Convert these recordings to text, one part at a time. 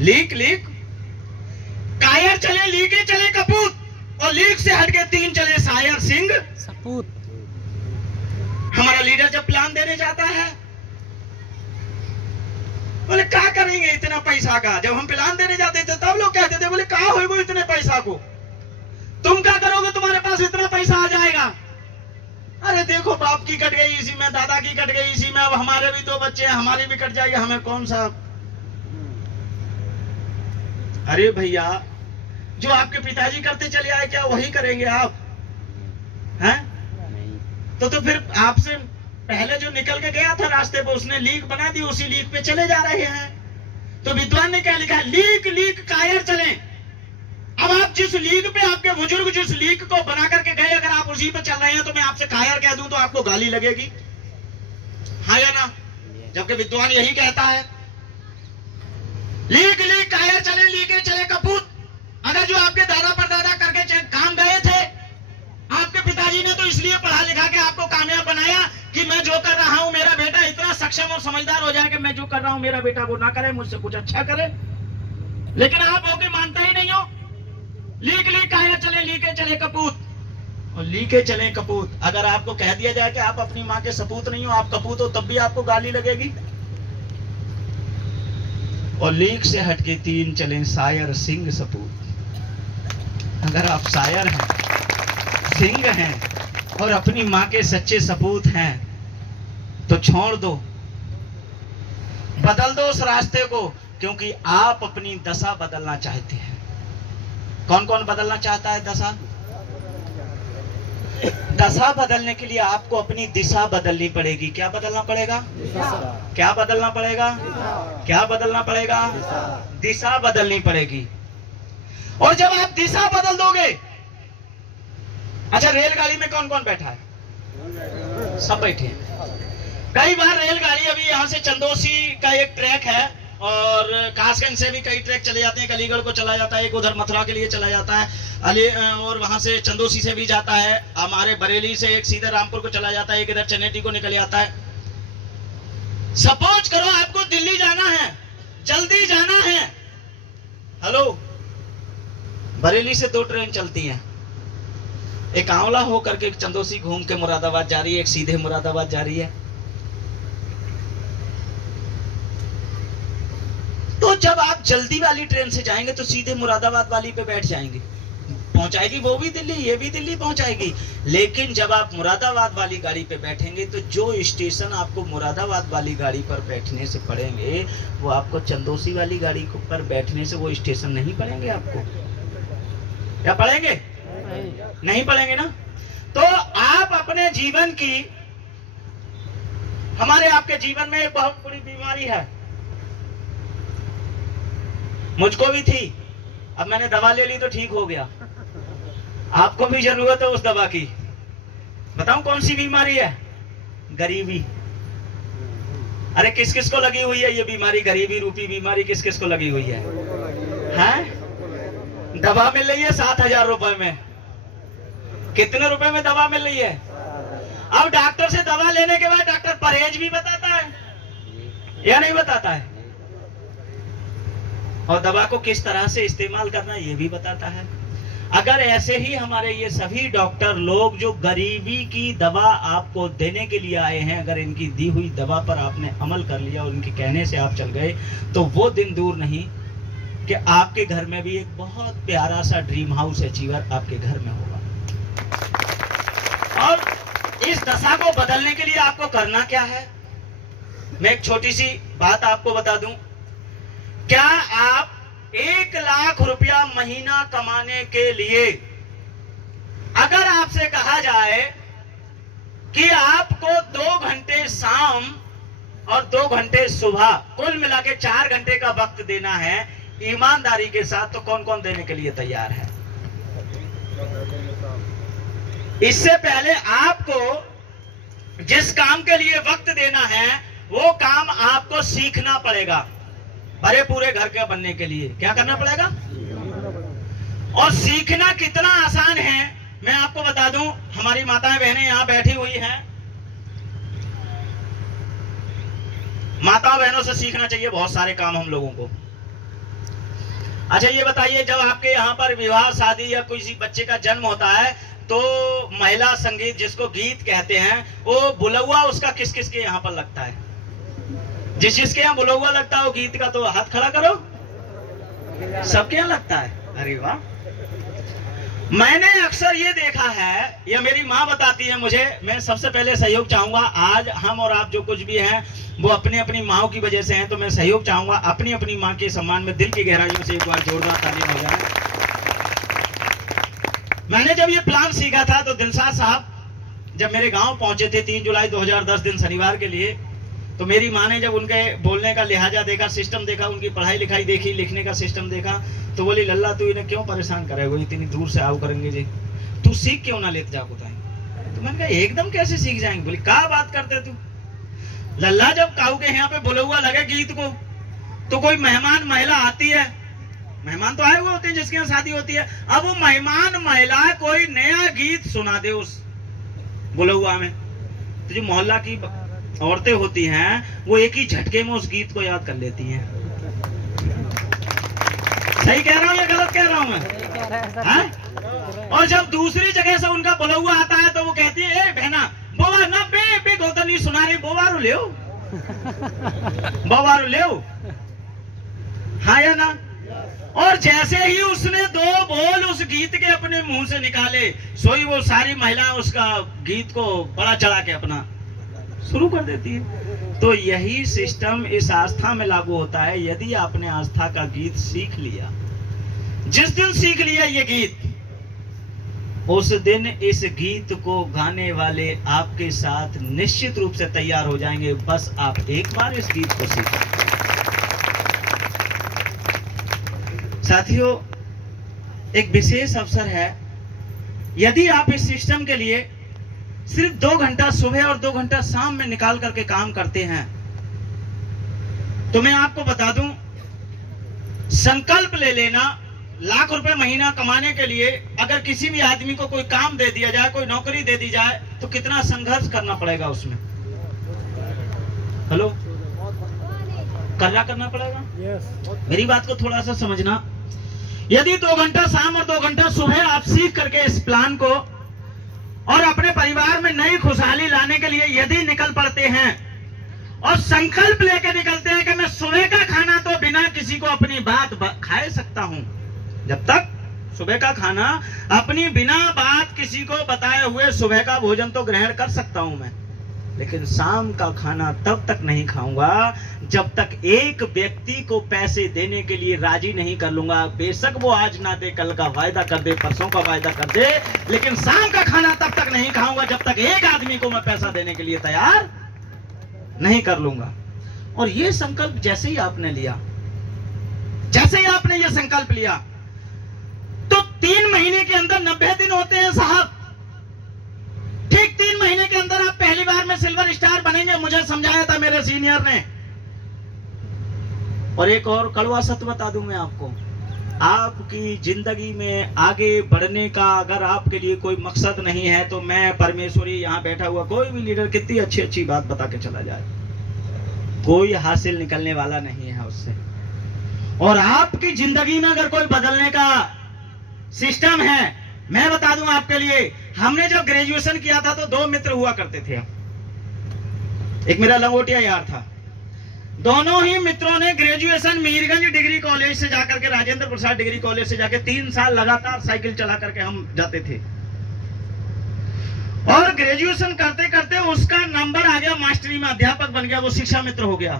Leak leak कायर चले, लीके चले कपूत, और लीक से हटके 3 चले सायर सिंह सपूत। हमारा लीडर जब प्लान देने जाता है, बोले क्या करेंगे इतना पैसा का। जब हम प्लान देने जाते थे तब लोग कहते थे, बोले कहा हो वो इतने पैसा को, तुम क्या करोगे, तुम्हारे पास इतना पैसा आ जाएगा। अरे देखो बाप की कट गई इसी में, दादा की कट गई इसी में, अब हमारे भी 2 बच्चे हैं, हमारी भी कट जाएगी, हमें कौन सा। अरे भैया, जो आपके पिताजी करते चले आए क्या वही करेंगे आप हैं? तो फिर आपसे पहले जो निकल के गया था रास्ते पे, उसने लीक बना दी, उसी लीक पे चले जा रहे हैं। तो विद्वान ने क्या लिखा है, लीक लीक कायर चले। अब आप जिस लीक पे, आपके बुजुर्ग जिस लीक को बना करके गए, अगर आप उसी पे चल रहे हैं तो मैं आपसे कायर कह दूं तो आपको गाली लगेगी, हाँ या ना? जबकि विद्वान यही कहता है, लीक लीक कायर चले, लीके चले कपूत। अगर जो आपके दादा परदादा करके काम गए थे, आपके पिताजी ने तो इसलिए पढ़ा लिखा के आपको कामयाब बनाया कि मैं जो कर रहा हूं मेरा बेटा इतना सक्षम और समझदार हो जाए कि मैं जो कर रहा हूं मेरा बेटा वो ना करे, मुझसे कुछ अच्छा करे। लेकिन आप होके मानते ही नहीं हो। लीक लीक कायर चले, लीके चले कपूत, और लीके चले कपूत। अगर आपको कह दिया जाए कि आप अपनी माँ के सपूत नहीं हो, आप कपूत हो, तब भी आपको गाली लगेगी। और लीक से हटके 3 चले सायर सिंह सपूत। अगर आप सायर हैं, सिंह हैं और अपनी माँ के सच्चे सपूत हैं तो छोड़ दो, बदल दो उस रास्ते को, क्योंकि आप अपनी दशा बदलना चाहते हैं। कौन कौन बदलना चाहता है दशा? दशा बदलने के लिए आपको अपनी दिशा बदलनी पड़ेगी। क्या बदलना पड़ेगा? क्या बदलना पड़ेगा? क्या बदलना पड़ेगा? दिशा बदलनी पड़ेगी। और जब आप दिशा बदल दोगे, अच्छा रेलगाड़ी में कौन कौन बैठा है? सब बैठे हैं। कई बार रेलगाड़ी, अभी यहाँ से चंदोसी का एक ट्रैक है और कासगंज से भी कई ट्रैक चले जाते हैं, एक अलीगढ़ को चला जाता है, एक उधर मथुरा के लिए चला जाता है, और वहां से चंदोसी से भी जाता है, हमारे बरेली से एक सीधे रामपुर को चला जाता है, एक इधर चनेटी को निकल जाता है। सपोज करो आपको दिल्ली जाना है, जल्दी जाना है, हेलो, बरेली से 2 ट्रेन चलती हैं, एक आंवला होकर के चंदोसी घूम के मुरादाबाद जा रही है, एक सीधे मुरादाबाद जा रही है। तो जब आप जल्दी वाली ट्रेन से जाएंगे तो सीधे मुरादाबाद वाली पे बैठ जाएंगे, पहुंचाएगी वो भी दिल्ली, ये भी दिल्ली पहुंचाएगी। लेकिन जब आप मुरादाबाद वाली गाड़ी पे बैठेंगे तो जो स्टेशन आपको मुरादाबाद वाली गाड़ी पर बैठने से पड़ेंगे, वो आपको चंदोसी वाली गाड़ी पर बैठने से वो स्टेशन नहीं पड़ेंगे आपको। क्या पड़ेंगे? नहीं पड़ेंगे ना। तो आप अपने जीवन की, हमारे आपके जीवन में एक बहुत बड़ी बीमारी है, मुझको भी थी, अब मैंने दवा ले ली तो ठीक हो गया, आपको भी जरूरत है उस दवा की। बताऊं कौन सी बीमारी है? गरीबी। अरे किस किस को लगी हुई है ये बीमारी, गरीबी रूपी बीमारी किस किस को लगी हुई है? हैं? दवा मिल रही है 7,000 रुपए में। कितने रुपए में दवा मिल रही है? अब डॉक्टर से दवा लेने के बाद डॉक्टर परहेज भी बताता है या नहीं बताता है, और दवा को किस तरह से इस्तेमाल करना ये भी बताता है। अगर ऐसे ही हमारे ये सभी डॉक्टर लोग जो गरीबी की दवा आपको देने के लिए आए हैं, अगर इनकी दी हुई दवा पर आपने अमल कर लिया और उनके कहने से आप चल गए, तो वो दिन दूर नहीं कि आपके घर में भी एक बहुत प्यारा सा ड्रीम हाउस अचीवर आपके घर में होगा। और इस दशा को बदलने के लिए आपको करना क्या है, मैं एक छोटी सी बात आपको बता दूं। क्या आप 1 लाख रुपया महीना कमाने के लिए, अगर आपसे कहा जाए कि आपको 2 घंटे शाम और 2 घंटे सुबह, कुल मिला के 4 घंटे का वक्त देना है ईमानदारी के साथ, तो कौन कौन देने के लिए तैयार है? इससे पहले आपको जिस काम के लिए वक्त देना है वो काम आपको सीखना पड़ेगा। बड़े पूरे घर के बनने के लिए क्या करना पड़ेगा? और सीखना कितना आसान है मैं आपको बता दूं। हमारी माताएं बहनें यहां बैठी हुई हैं, माताओं बहनों से सीखना चाहिए बहुत सारे काम हम लोगों को। अच्छा ये बताइए, जब आपके यहाँ पर विवाह शादी या किसी बच्चे का जन्म होता है तो महिला संगीत जिसको गीत कहते हैं, वो बुलौआ उसका किस किस के यहाँ पर लगता है? जिस जिसके यहाँ बुलौआ लगता है वो गीत का तो हाथ खड़ा करो। सबके यहाँ लगता है? अरे वाह। मैंने अक्सर ये देखा है, या मेरी माँ बताती है मुझे, मैं सबसे पहले सहयोग चाहूंगा। आज हम और आप जो कुछ भी हैं वो अपनी अपनी माँ की वजह से हैं, तो मैं सहयोग चाहूंगा अपनी अपनी माँ के सम्मान में दिल की गहराइयों से एक बार जोरदार ताली हो जाए। मैंने जब ये प्लान सीखा था तो दिलशाद साहब जब मेरे गांव पहुंचे थे 3 जुलाई 2010 दिन शनिवार के लिए, तो मेरी माँ ने जब उनके बोलने का लिहाजा देखा, सिस्टम देखा, उनकी पढ़ाई लिखाई देखी, लिखने का सिस्टम देखा, तो बोली लल्ला तू इन्हें क्यों परेशान करेगा, इतनी दूर से आओ करेंगे जी, तू सीख क्यों ना लेते जाको ताई। तो मैंने कहा एकदम कैसे सीख जाएंगे? बोली क्या बात करते तू लल्ला, जब काऊ के यहाँ पे बुलौआ लगे गीत को तो कोई मेहमान महिला आती है, मेहमान तो आए हुए होते हैं जिसके यहाँ शादी होती है, अब वो मेहमान महिला कोई नया गीत सुना दे उस बुलौआ में, तो जो मोहल्ला की औरतें होती हैं वो एक ही झटके में उस गीत को याद कर लेती हैं। सही कह रहा हूँ या गलत कह रहा हूँ मैं? और जब दूसरी जगह से उनका बुलौआ आता है तो वो कहती है ए बहना बोवा ना बे दो तो नहीं सुना रही, बोवारू ले बोवारू ले, हाँ या ना? और जैसे ही उसने 2 बोल उस गीत के अपने मुंह से निकाले, सोई वो सारी महिलाएं उसका गीत को बड़ा चढ़ा के अपना शुरू कर देती है। तो यही सिस्टम इस आस्था में लागू होता है। यदि आपने आस्था का गीत सीख लिया, जिस दिन सीख लिया ये गीत, उस दिन इस गीत को गाने वाले आपके साथ निश्चित रूप से तैयार हो जाएंगे। बस आप एक बार इस गीत को सीखें। साथियों, एक विशेष अवसर है। यदि आप इस सिस्टम के लिए सिर्फ 2 घंटा सुबह और 2 घंटा शाम में निकाल करके काम करते हैं, तो मैं आपको बता दूं, संकल्प ले लेना, लाख रुपए महीना कमाने के लिए अगर किसी भी आदमी को कोई काम दे दिया जाए, कोई नौकरी दे दी जाए, तो कितना संघर्ष करना पड़ेगा उसमें। हेलो, क्या करना पड़ेगा? मेरी बात को थोड़ा सा समझना। यदि 2 घंटा शाम और 2 घंटा सुबह आप सीख करके इस प्लान को और अपने परिवार में नई खुशहाली लाने के लिए यदि निकल पड़ते हैं और संकल्प लेकर निकलते हैं कि मैं सुबह का खाना तो बिना किसी को अपनी बात खा सकता हूं, जब तक सुबह का खाना अपनी बिना बात किसी को बताए हुए सुबह का भोजन तो ग्रहण कर सकता हूं मैं, लेकिन शाम का खाना तब तक नहीं खाऊंगा जब तक एक व्यक्ति को पैसे देने के लिए राजी नहीं कर लूंगा। बेशक वो आज ना दे, कल का वायदा कर दे, परसों का वायदा कर दे, लेकिन शाम का खाना तब तक नहीं खाऊंगा जब तक एक आदमी को मैं पैसा देने के लिए तैयार नहीं कर लूंगा। और ये संकल्प जैसे ही आपने लिया, जैसे ही आपने ये संकल्प लिया, तो 3 महीने के अंदर 90 दिन होते हैं साहब। ठीक 3 महीने के अंदर आप पहली बार में सिल्वर स्टार बनेंगे, मुझे समझाया था मेरे सीनियर ने। और एक और कड़वा सत्य बता दूं मैं आपको, आपकी जिंदगी में आगे बढ़ने का अगर आपके लिए कोई मकसद नहीं है, तो मैं परमेश्वरी यहाँ बैठा हुआ कोई भी लीडर कितनी अच्छी अच्छी बात बता के चला जाए, कोई हासिल निकलने वाला नहीं है उससे। और आपकी जिंदगी में अगर कोई बदलने का सिस्टम है, मैं बता दूं आपके लिए, हमने जब ग्रेजुएशन किया था तो 2 मित्र हुआ करते थे। एक मेरा लंगोटिया यार था, दोनों ही मित्रों ने ग्रेजुएशन मीरगंज डिग्री कॉलेज से जाकर के, राजेंद्र प्रसाद डिग्री कॉलेज से जाके 3 साल लगातार साइकिल चला करके हम जाते थे। और ग्रेजुएशन करते करते उसका नंबर आ गया मास्टरी में, अध्यापक बन गया, वो शिक्षा मित्र हो गया।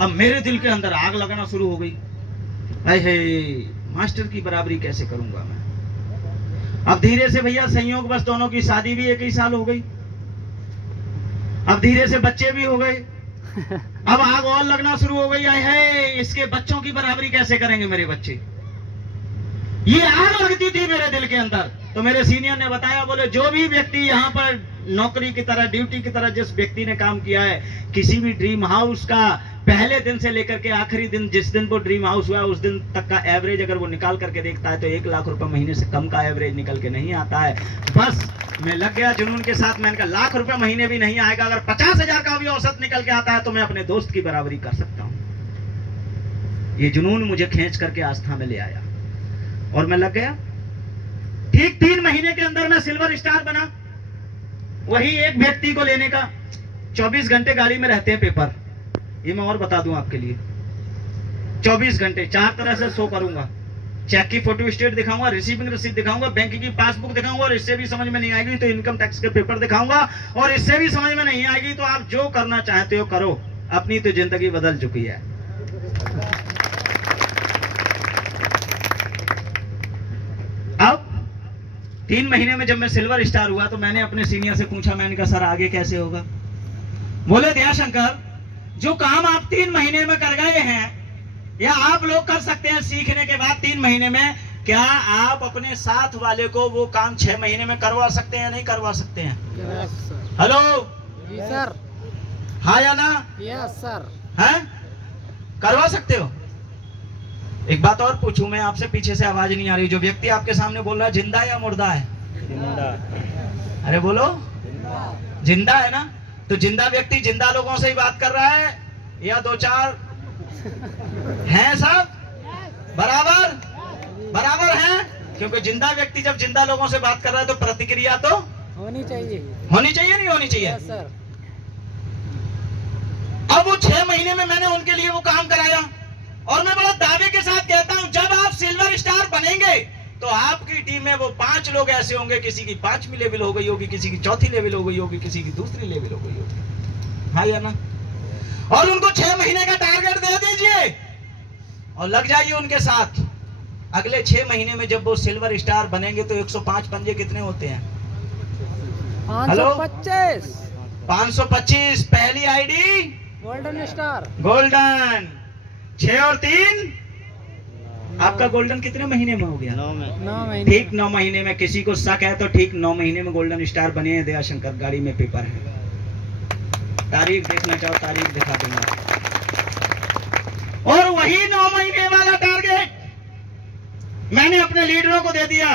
अब मेरे दिल के अंदर आग लगना शुरू हो गई, अरे मास्टर की बराबरी कैसे करूंगा मैं। अब धीरे से भैया संयोग बस दोनों की शादी भी एक ही साल हो गई, अब धीरे से बच्चे भी हो गए, अब आग और लगना शुरू हो गई, है इसके बच्चों की बराबरी कैसे करेंगे मेरे बच्चे। ये आग लगती थी मेरे दिल के अंदर। तो मेरे सीनियर ने बताया, बोले जो भी व्यक्ति यहाँ पर नौकरी की तरह, ड्यूटी की तरह जिस व्यक्ति ने काम किया है, किसी भी ड्रीम हाउस का पहले दिन से लेकर के आखिरी दिन, जिस दिन वो ड्रीम हाउस हुआ उस दिन तक का एवरेज अगर वो निकाल करके देखता है तो 1 लाख रुपए महीने से कम का एवरेज निकल के नहीं आता है। बस मैं लग गया जुनून के साथ, मैंने कहा 1 लाख रुपए महीने भी नहीं आएगा, अगर 50,000 का भी औसत निकल के आता है तो मैं अपने दोस्त की बराबरी कर सकता हूँ। ये जुनून मुझे खींच करके आस्था में ले आया और मैं लग गया। ठीक 3 महीने के अंदर मैं सिल्वर स्टार बना। वही एक व्यक्ति को लेने का 24 घंटे गाड़ी में रहते हैं पेपर, ये मैं और बता दूं आपके लिए। 24 घंटे 4 तरह से शो करूंगा। चेक की फोटो स्टेट दिखाऊंगा, रिसीविंग रसीद दिखाऊंगा, बैंक की पासबुक दिखाऊंगा, और इससे भी समझ में नहीं आएगी तो इनकम टैक्स के पेपर दिखाऊंगा, और इससे भी समझ में नहीं आएगी तो आप जो करना चाहते हो करो, अपनी तो जिंदगी बदल चुकी है। अब 3 महीने में जब मैं सिल्वर स्टार हुआ तो मैंने अपने सीनियर से पूछा, मैंने कहा सर आगे कैसे होगा? बोले दयाशंकर, जो काम आप 3 महीने में कर गए हैं या आप लोग कर सकते हैं सीखने के बाद 3 महीने में, क्या आप अपने साथ वाले को वो काम 6 महीने में करवा सकते हैं या नहीं करवा सकते हैं? हेलो जी सर। हाँ या ना? Yes sir. हैं? करवा सकते हो? एक बात और पूछूं मैं आपसे, पीछे से आवाज नहीं आ रही। जो व्यक्ति आपके सामने बोल रहा है जिंदा या मुर्दा है? जिंदा। अरे बोलो जिंदा है ना? तो जिंदा व्यक्ति जिंदा लोगों से ही बात कर रहा है या 2-4 हैं? सब बराबर बराबर हैं? क्योंकि जिंदा व्यक्ति जब जिंदा लोगों से बात कर रहा है तो प्रतिक्रिया तो होनी चाहिए। होनी चाहिए, नहीं होनी चाहिए? Yes sir. अब वो 6 महीने में मैंने उनके लिए वो काम कराया, और मैं बड़ा दावे के साथ कहता हूं जब आप सिल्वर स्टार बनेंगे तो आपकी टीम में वो 5 लोग ऐसे होंगे, किसी की 5वीं लेवल हो गई होगी, किसी की 4थी लेवल हो गई होगी, किसी की 2री लेवल हो गई होगी। हाँ या ना? और उनको 6 महीने का टारगेट दे दीजिए और लग जाइए उनके साथ। अगले 6 महीने में जब वो सिल्वर स्टार बनेंगे तो 105 पंजे कितने होते हैं? 525। 525 पहली आईडी गोल्डन स्टार। गोल्डन 6 और 3 आपका गोल्डन कितने महीने में हो गया? 9 महीने। ठीक 9 महीने में। किसी को शक है तो ठीक 9 महीने में गोल्डन स्टार बने हैं दयाशंकर। गाड़ी में पेपर है, तारीख देखना चाहो तारीख दिखा दूंगा। और वही 9 महीने वाला टारगेट मैंने अपने लीडरों को दे दिया।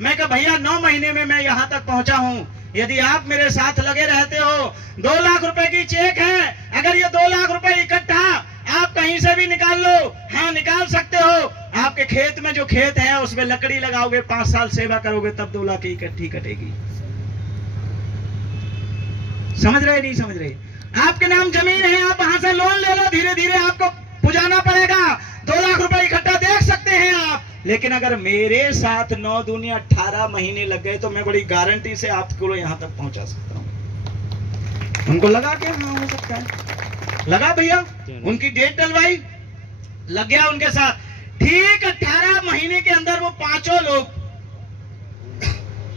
मैं कहा भैया 9 महीने में मैं यहां तक पहुंचा हूं, यदि आप मेरे साथ लगे रहते हो, 2 लाख रुपए की चेक है, अगर ये 2 लाख रुपए इकट्ठा आप कहीं से भी निकाल लो, हाँ निकाल सकते हो। आपके खेत में जो खेत है उसमें लकड़ी लगाओगे, 5 साल सेवा करोगे, तब 2 लाख की इकट्ठी कटेगी। समझ रहे नहीं समझ रहे? आपके नाम जमीन है, आप वहां से लोन ले लो, धीरे धीरे आपको पुजाना पड़ेगा, 2 लाख रुपए इकट्ठा देख सकते हैं आप। लेकिन अगर मेरे साथ 9 दूनी 18 महीने लग गए तो मैं बड़ी गारंटी से आपको यहां तक पहुंचा सकता हूं। उनको लगा क्या हाँ हो सकता है? लगा भैया, उनकी डेट डलवाई, लग गया उनके साथ। ठीक 18 महीने के अंदर वो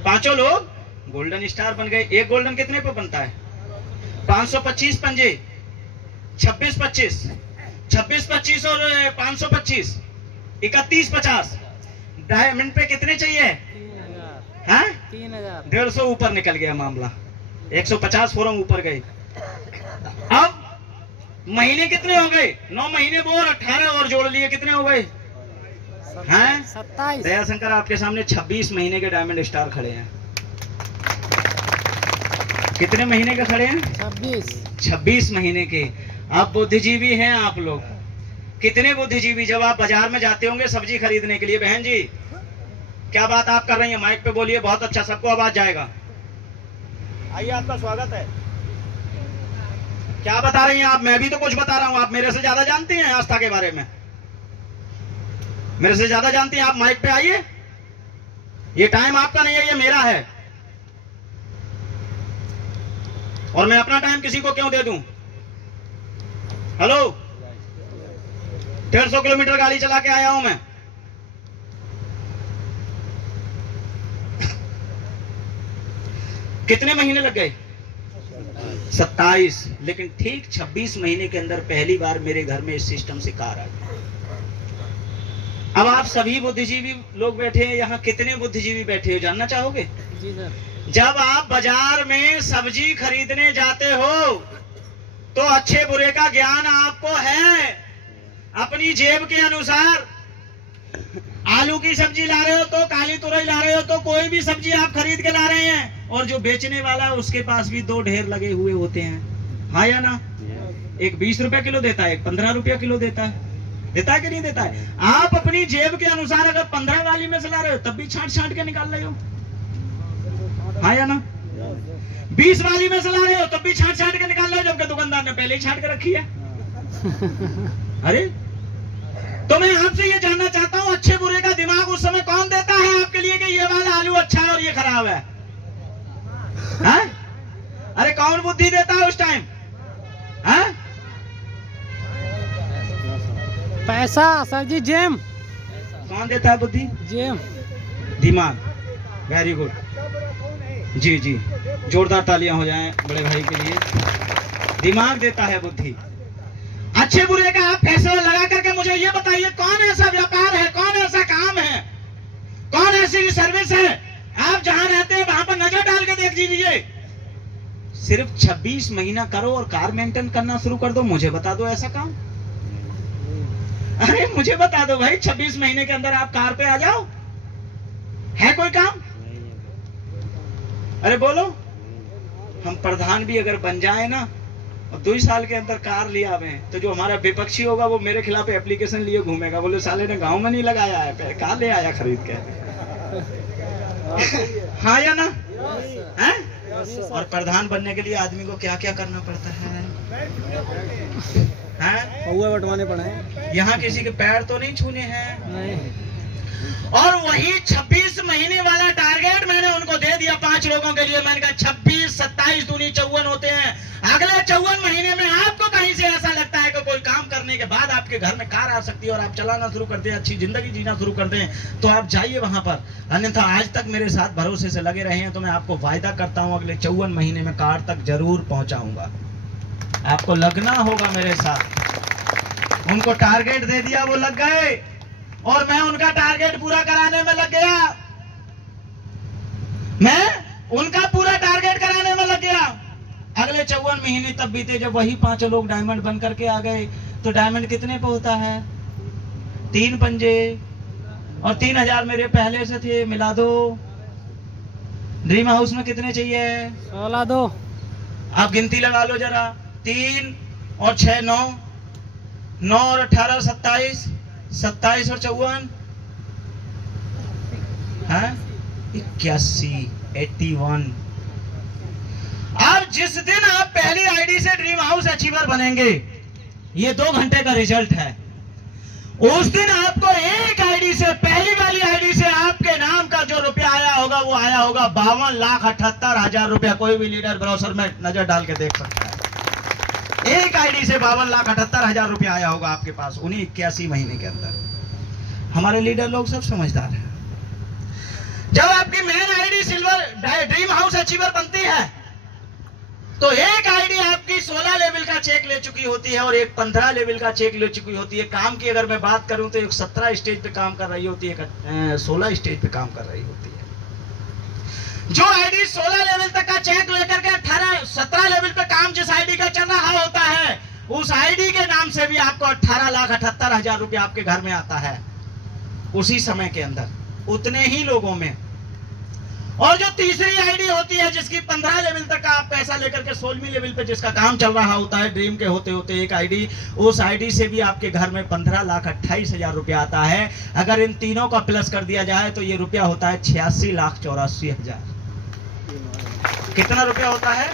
पांचों लोग गोल्डन स्टार बन गए। एक गोल्डन कितने पे बनता है? 525 पंजे, 26-25, 26-25 और 525, 31-50। डायमंड पे कितने चाहिए? 3000। 150 ऊपर निकल गया मामला, 150 फोरम ऊपर गए। अब महीने कितने हो गए? 9 महीने वो और 18 और जोड़ लिए, कितने हो गए? हैं 27। दयाशंकर आपके सामने 26 महीने के डायमंड स्टार खड़े हैं। कितने महीने के खड़े हैं? 26 महीने के। आप बुद्धिजीवी हैं आप लोग। कितने बुद्धिजीवी? जब आप बाजार में जाते होंगे सब्जी खरीदने के लिए, बहन जी क्या बात आप कर रही हैं? माइक पे बोलिए, बहुत अच्छा, सबको आवाज जाएगा। आइए आपका स्वागत है। क्या बता रही हैं आप? मैं भी तो कुछ बता रहा हूं, आप मेरे से ज्यादा जानती हैं आस्था के बारे में, मेरे से ज्यादा जानती हैं आप। माइक पे आइए, ये टाइम आपका नहीं है, ये मेरा है, और मैं अपना टाइम किसी को क्यों दे दूं? हेलो, 150 किलोमीटर गाड़ी चला के आया हूं मैं। कितने महीने लग गए? 27। लेकिन ठीक 26 महीने के अंदर पहली बार मेरे घर में इस सिस्टम से कार आ गई। अब आप सभी बुद्धिजीवी लोग बैठे हैं यहाँ, कितने बुद्धिजीवी बैठे हो जानना चाहोगे? जी सर। जब आप बाजार में सब्जी खरीदने जाते हो तो अच्छे बुरे का ज्ञान आपको है। अपनी जेब के अनुसार आलू की सब्जी ला रहे हो तो, काली तुरई ला रहे हो तो, कोई भी सब्जी आप खरीद के ला रहे हैं, और जो बेचने वाला है उसके पास भी 2 ढेर लगे हुए होते हैं। हाँ या ना? एक 20 रुपए किलो देता है, एक 15 रुपया किलो देता है। देता है कि नहीं देता है? आप अपनी जेब के अनुसार अगर 15 वाली में चला रहे हो तब भी छांट के निकाल रहे हो, हाँ या ना? 20 वाली में चला रहे हो तब भी छांट के निकाल रहे हो, जबकि दुकानदार ने पहले ही छांट के रखी है। अरे तो मैं आपसे ये जानना चाहता हूं, अच्छे बुरे का दिमाग उस समय कौन देता है आपके लिए कि ये वाला आलू अच्छा है और ये खराब है? हाँ? अरे कौन बुद्धि देता है उस टाइम? हाँ? पैसा सर जी, जेम। कौन देता है बुद्धि? जेम, दिमाग। वेरी गुड, जी जी, जोरदार तालियां हो जाएं बड़े भाई के लिए। दिमाग देता है बुद्धि। अच्छे बुरे का आप फैसला लगा करके मुझे ये बताइए, कौन ऐसा व्यापार है, कौन ऐसा काम है, कौन ऐसी सर्विस है आप जहां रहते हैं वहां पर नजर डाल के देख लीजिए, सिर्फ 26 महीना करो और कार मेंटेन करना शुरू कर दो। मुझे बता दो ऐसा काम। अरे मुझे बता दो भाई, 26 महीने के अंदर आप कार पे आ जाओ, है कोई काम? अरे बोलो, हम प्रधान भी अगर बन जाए ना और 2 साल के अंदर कार लिया आवे, तो जो हमारा विपक्षी होगा वो मेरे खिलाफ एप्लीकेशन लिए घूमेगा, बोले साले ने गांव में नहीं लगाया है, कार ले आया खरीद के। हाँ या ना? हैं? और प्रधान बनने के लिए आदमी को क्या क्या करना पड़ता है? पौवा बटवाने पड़े हैं। यहाँ किसी के पैर तो नहीं छूने हैं। नहीं। और वही 26 महीने वाला टारगेट मैंने उनको दे दिया 5 लोगों के लिए। मैंने कहा 26, 27 दूनी 54 होते हैं। अगले 54 महीने में आपको कहीं से ऐसा लगता है कि कोई काम करने के बाद आपके घर में कार आ सकती है और आप चलाना शुरू कर दें, अच्छी जिंदगी जीना शुरू कर दें, तो आप जाइए वहां पर। अन्यथा आज तक मेरे साथ भरोसे से लगे रहे हैं तो मैं आपको वायदा करता हूं अगले 54 महीने में कार तक जरूर पहुंचाऊंगा। आपको लगना होगा मेरे साथ। उनको टारगेट दे दिया, वो लग गए और मैं उनका टारगेट पूरा कराने में लग गया। मैं उनका पूरा टारगेट कराने में लग गया। अगले 54 महीने तब बीते जब वही 5 लोग डायमंड बन करके आ गए। तो डायमंड कितने पे होता है? 3 पंजे, और 3000 मेरे पहले से थे, मिला दो। ड्रीम हाउस में कितने चाहिए? 16 दो। आप गिनती लगा लो जरा। 3 और 6 9, 9 और 18 27, 27 और 54 है 81, 81। अब जिस दिन आप पहली आईडी से ड्रीम हाउस अचीवर बनेंगे, ये 2 घंटे का रिजल्ट है, उस दिन आपको एक आईडी से, पहली वाली आईडी से आपके नाम का जो रुपया आया होगा वो आया होगा 52,78,000 रुपया। कोई भी लीडर ब्राउजर में नजर डाल के देख सकता है। एक आईडी से 52,78,000 रुपया आया होगा आपके पास उन्हीं 81 महीने के अंदर। हमारे लीडर लोग सब समझदार हैं। जब आपकी main ID silver dream house achiever बनती है तो एक आईडी आपकी 16 लेवल का चेक ले चुकी होती है और एक 15 लेवल का चेक ले चुकी होती है। काम की अगर मैं बात करूं तो एक 17 स्टेज पे काम कर रही होती है, एक 16 स्टेज पे काम कर रही होती है। जो आईडी 16 लेवल तक का चेक लेकर के 17 लेवल पे काम जिस आईडी का चल रहा होता है, उस आईडी के नाम से भी आपको 18,78,000 रुपया आपके घर में आता है उसी समय के अंदर, उतने ही लोगों में। और जो तीसरी आईडी होती है जिसकी 15 लेवल तक का आप पैसा लेकर के 16वीं लेवल पे जिसका काम चल रहा होता है, ड्रीम के होते होते एक आईडी, उस आईडी से भी आपके घर में 15,28,000 रुपया आता है। अगर इन तीनों का प्लस कर दिया जाए तो ये रुपया होता है 86,84,000। कितना रुपया होता है?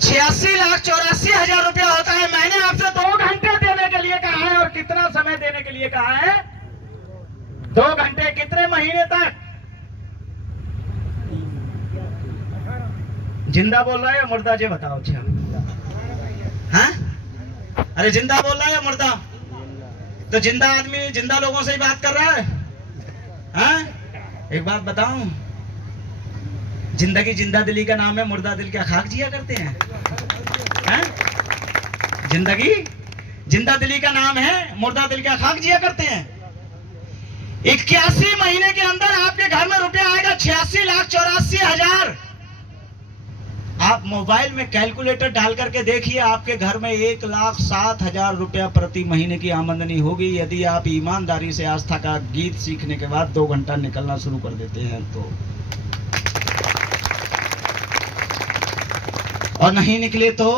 86,84,000 रुपया होता है। मैंने आपसे 2 घंटे देने के लिए कहा है और कितना समय देने के लिए कहा है? 2 घंटे। कितने महीने तक? जिंदा बोल रहा है या मुर्दा? जे बताओ। अच्छा, हाँ? अरे जिंदा बोल रहा है या मुर्दा? तो जिंदा आदमी जिंदा लोगों से ही बात कर रहा है। हाँ? एक बात बताऊं, जिंदगी जिंदा दिली का नाम है, मुर्दा दिल क्या खाक जिया करते हैं? हाँ? जिंदगी जिंदा दिली का नाम है, मुर्दा दिल क्या खाक जिया करते हैं? 81 महीने के अंदर आपके घर में रुपया आएगा 86,84,000। आप मोबाइल में कैलकुलेटर डाल करके देखिए, आपके घर में 1,07,000 रुपया प्रति महीने की आमदनी होगी यदि आप ईमानदारी से आस्था का गीत सीखने के बाद 2 घंटा निकलना शुरू कर देते हैं तो। और नहीं निकले तो